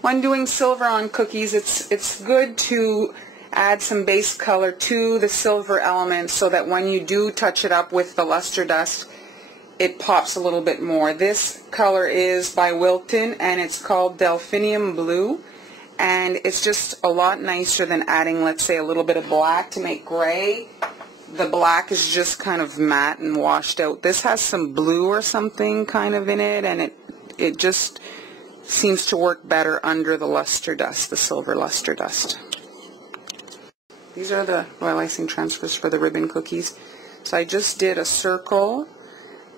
When doing silver on cookies, it's good to add some base color to the silver element so that when you do touch it up with the luster dust, it pops a little bit more. This color is by Wilton and it's called Delphinium Blue, and it's just a lot nicer than adding, let's say, a little bit of black to make gray. The black is just kind of matte and washed out. This has some blue or something kind of in it, and it just seems to work better under the luster dust, the silver luster dust. These are the royal icing transfers for the ribbon cookies. So I just did a circle,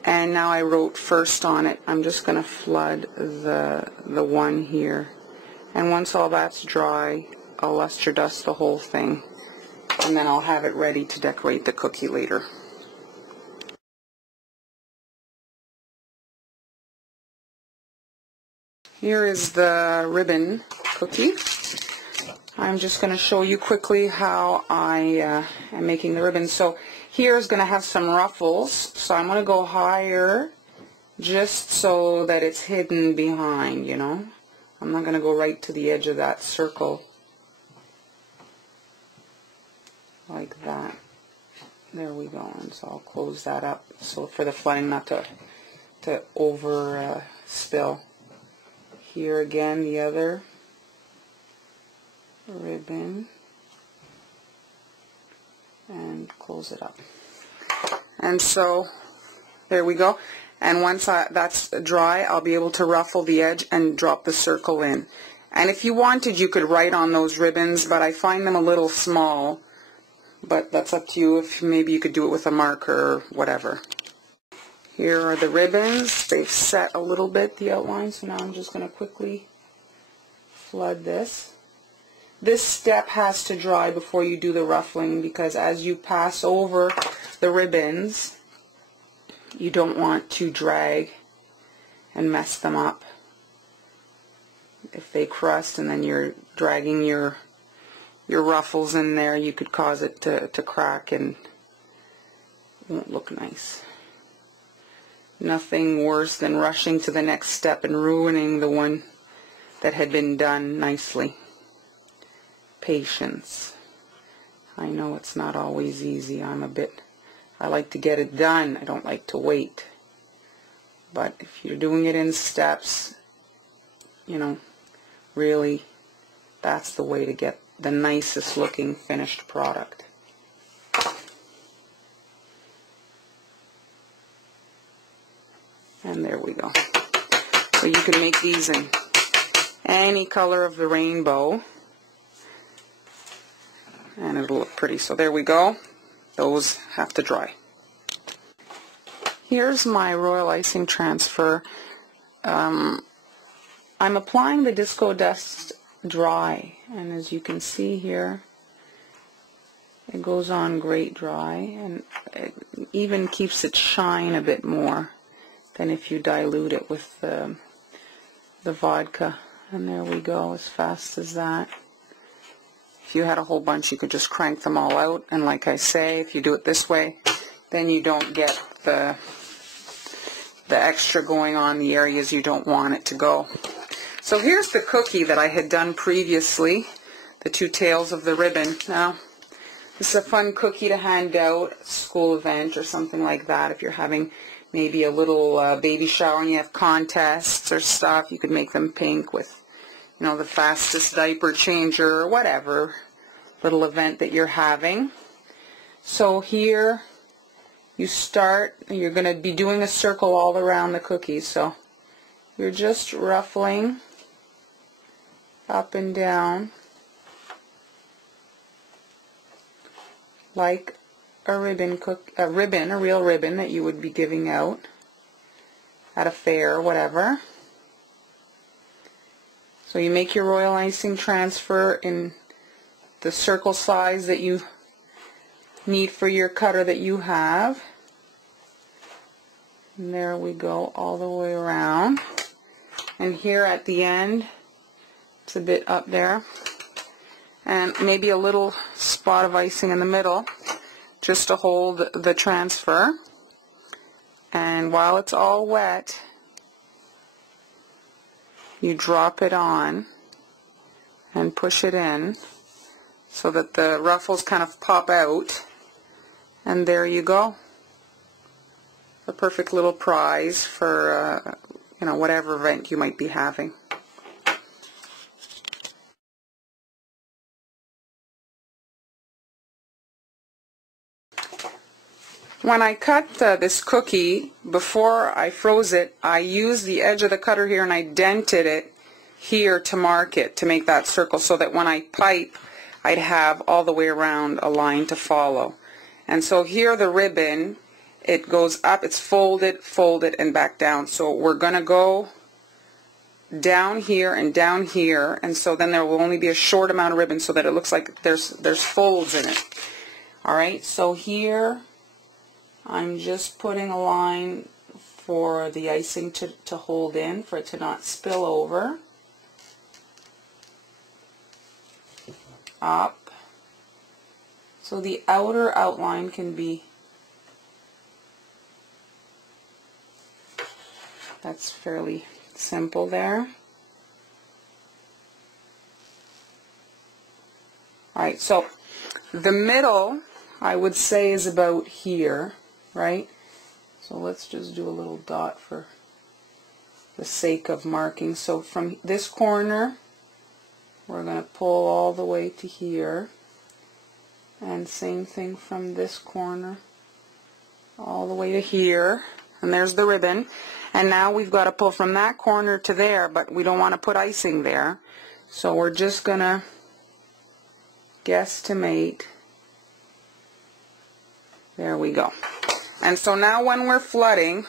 and now I wrote first on it. I'm just going to flood the one here. And once all that's dry, I'll luster dust the whole thing, and then I'll have it ready to decorate the cookie later. Here is the ribbon cookie. I'm just going to show you quickly how I am making the ribbon. So here is going to have some ruffles, so I'm going to go higher just so that it's hidden behind, you know. I'm not going to go right to the edge of that circle like that. There we go. And so I'll close that up so for the flooding not to over spill. Here again, the other ribbon, and close it up. And so there we go. And once that's dry, I'll be able to ruffle the edge and drop the circle in. And if you wanted, you could write on those ribbons, but I find them a little small. But that's up to you. If maybe you could do it with a marker or whatever. Here are the ribbons. They've set a little bit, the outline, so now I'm just going to quickly flood this. This step has to dry before you do the ruffling, because as you pass over the ribbons, you don't want to drag and mess them up. If they crust and then you're dragging your ruffles in there, you could cause it to crack and it won't look nice. Nothing worse than rushing to the next step and ruining the one that had been done nicely. Patience. I know it's not always easy. I like to get it done. I don't like to wait. But if you're doing it in steps, you know, really, that's the way to get the nicest looking finished product. And there we go. So you can make these in any color of the rainbow, and it'll look pretty. So there we go. Those have to dry. Here's my royal icing transfer. I'm applying the disco dust dry, and as you can see here, it goes on great dry, and it even keeps it shine a bit more than if you dilute it with the vodka. And there we go, as fast as that. If you had a whole bunch, you could just crank them all out, and like I say, if you do it this way, then you don't get the extra going on the areas you don't want it to go. So here's the cookie that I had done previously, the two tails of the ribbon. Now, this is a fun cookie to hand out at a school event or something like that. If you're having maybe a little baby shower and you have contests or stuff, you could make them pink with, you know, the fastest diaper changer or whatever little event that you're having. So here you start, you're going to be doing a circle all around the cookie. So you're just ruffling up and down like a real ribbon that you would be giving out at a fair or whatever. So you make your royal icing transfer in the circle size that you need for your cutter that you have. And there we go, all the way around. And here at the end, it's a bit up there, and maybe a little spot of icing in the middle just to hold the transfer. And while it's all wet, you drop it on and push it in so that the ruffles kind of pop out, and there you go. A perfect little prize for you know, whatever event you might be having. When I cut this cookie, before I froze it, I used the edge of the cutter here and I dented it here to mark it, to make that circle, so that when I pipe, I'd have all the way around a line to follow. And so here the ribbon, it goes up, it's folded, folded, and back down. So we're going to go down here, and so then there will only be a short amount of ribbon so that it looks like there's folds in it. Alright, so here I'm just putting a line for the icing to hold in, for it to not spill over. Up. So the outer outline can be, that's fairly simple there. Alright, so the middle, I would say, is about here, right? So let's just do a little dot for the sake of marking. So from this corner, we're going to pull all the way to here, and same thing from this corner all the way to here, and there's the ribbon. And now we've got to pull from that corner to there, but we don't want to put icing there, so we're just going to guesstimate. There we go. And so now when we're flooding,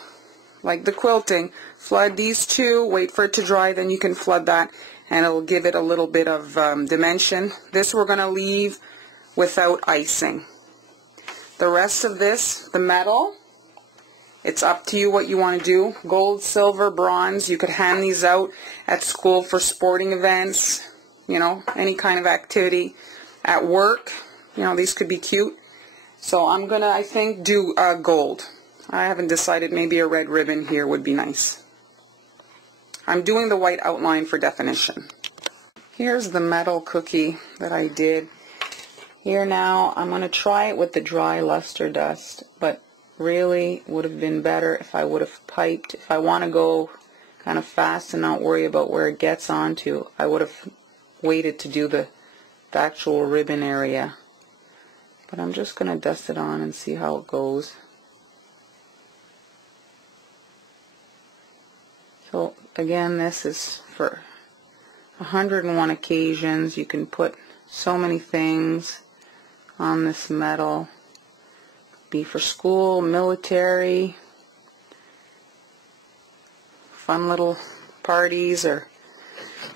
like the quilting, flood these two, wait for it to dry, then you can flood that, and it'll give it a little bit of dimension. This we're going to leave without icing. The rest of this, the metal, it's up to you what you want to do. Gold, silver, bronze, you could hand these out at school for sporting events, you know, any kind of activity. At work, you know, these could be cute. So I'm going to, I think, do gold. I haven't decided, maybe a red ribbon here would be nice. I'm doing the white outline for definition. Here's the metal cookie that I did. Here now, I'm going to try it with the dry luster dust, but really would have been better if I would have piped. If I want to go kind of fast and not worry about where it gets onto, I would have waited to do the actual ribbon area. But I'm just going to dust it on and see how it goes. So again, this is for 101 occasions. You can put so many things on this metal. Be for school, military, fun little parties or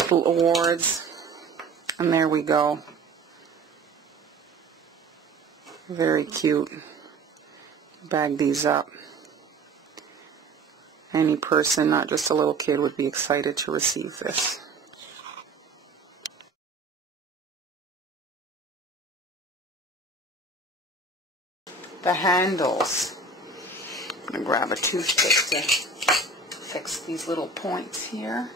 little awards. And there we go. Very cute. Bag these up. Any person, not just a little kid, would be excited to receive this. The handles. I'm going to grab a toothpick to fix these little points here.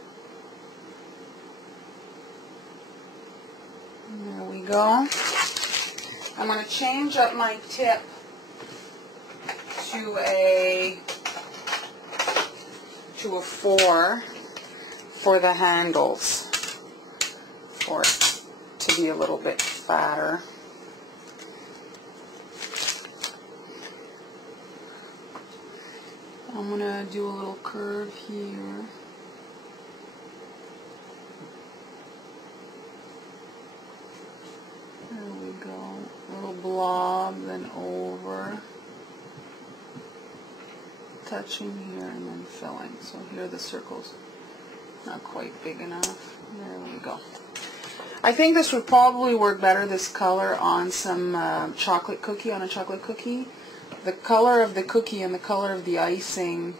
And there we go. I'm going to change up my tip to a 4 for the handles, for it to be a little bit fatter. I'm going to do a little curve here. There we go. A little blob, then over. Touching here and then filling. So here the circle's not quite big enough. There we go. I think this would probably work better, this color, on some chocolate cookie, on a chocolate cookie. The color of the cookie and the color of the icing,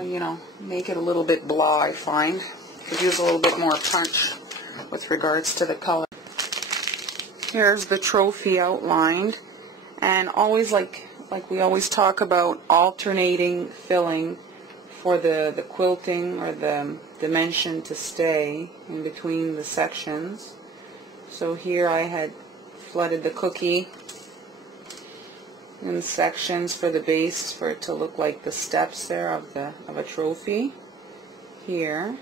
you know, make it a little bit blah, I find. Could use a little bit more punch with regards to the color. Here's the trophy outlined, and always like we always talk about, alternating filling for the quilting or the dimension to stay in between the sections. So here I had flooded the cookie in sections for the base for it to look like the steps there of a trophy. Here.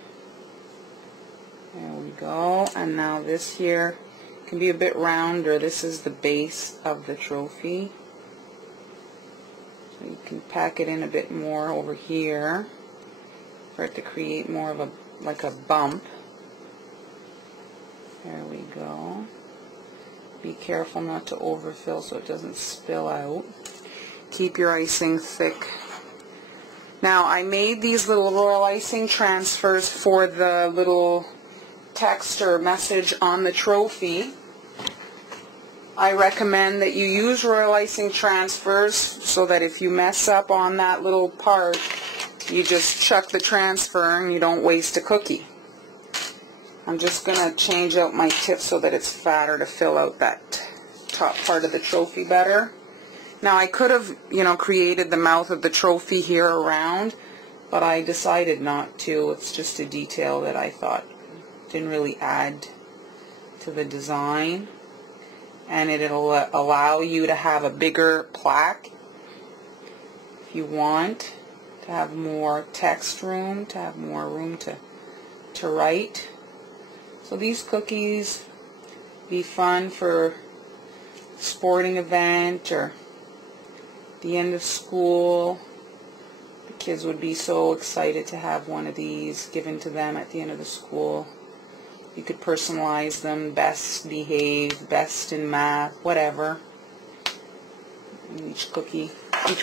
There we go. And now this here can be a bit rounder. This is the base of the trophy. So you can pack it in a bit more over here for it to create more of like a bump. There we go. Be careful not to overfill so it doesn't spill out. Keep your icing thick. Now I made these little royal icing transfers for the little text or message on the trophy. I recommend that you use royal icing transfers so that if you mess up on that little part, you just chuck the transfer and you don't waste a cookie. I'm just going to change out my tip so that it's fatter to fill out that top part of the trophy better. Now I could have, created the mouth of the trophy here around, but I decided not to. It's just a detail that I thought didn't really add to the design. And it'll allow you to have a bigger plaque if you want, to have more text room, to have more room to write. So these cookies be fun for a sporting event or the end of school. The kids would be so excited to have one of these given to them at the end of the school. You could personalize them, best behaved, best in math, whatever. And each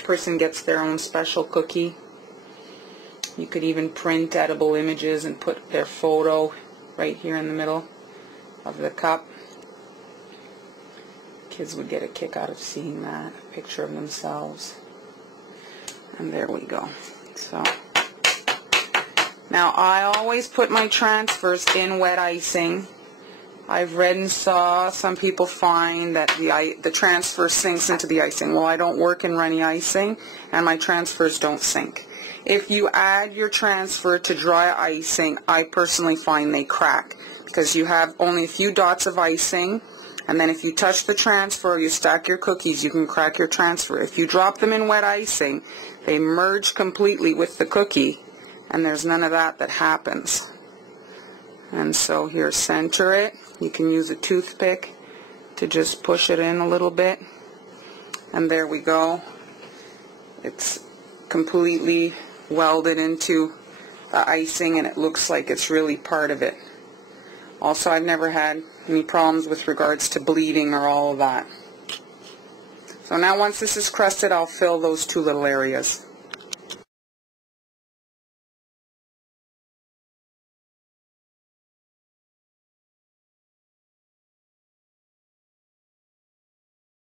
person gets their own special cookie. You could even print edible images and put their photo right here in the middle of the cup. Kids would get a kick out of seeing that, a picture of themselves. And there we go. So now I always put my transfers in wet icing. I've read and saw some people find that the transfer sinks into the icing. Well, I don't work in runny icing and my transfers don't sink. If you add your transfer to dry icing, I personally find they crack because you have only a few dots of icing, and then if you touch the transfer or you stack your cookies, you can crack your transfer. If you drop them in wet icing, they merge completely with the cookie, and there's none of that happens. And so here, center it. You can use a toothpick to just push it in a little bit, and there we go. It's completely welded into the icing and it looks like it's really part of it. Also, I've never had any problems with regards to bleeding or all of that. So now once this is crusted, I'll fill those two little areas.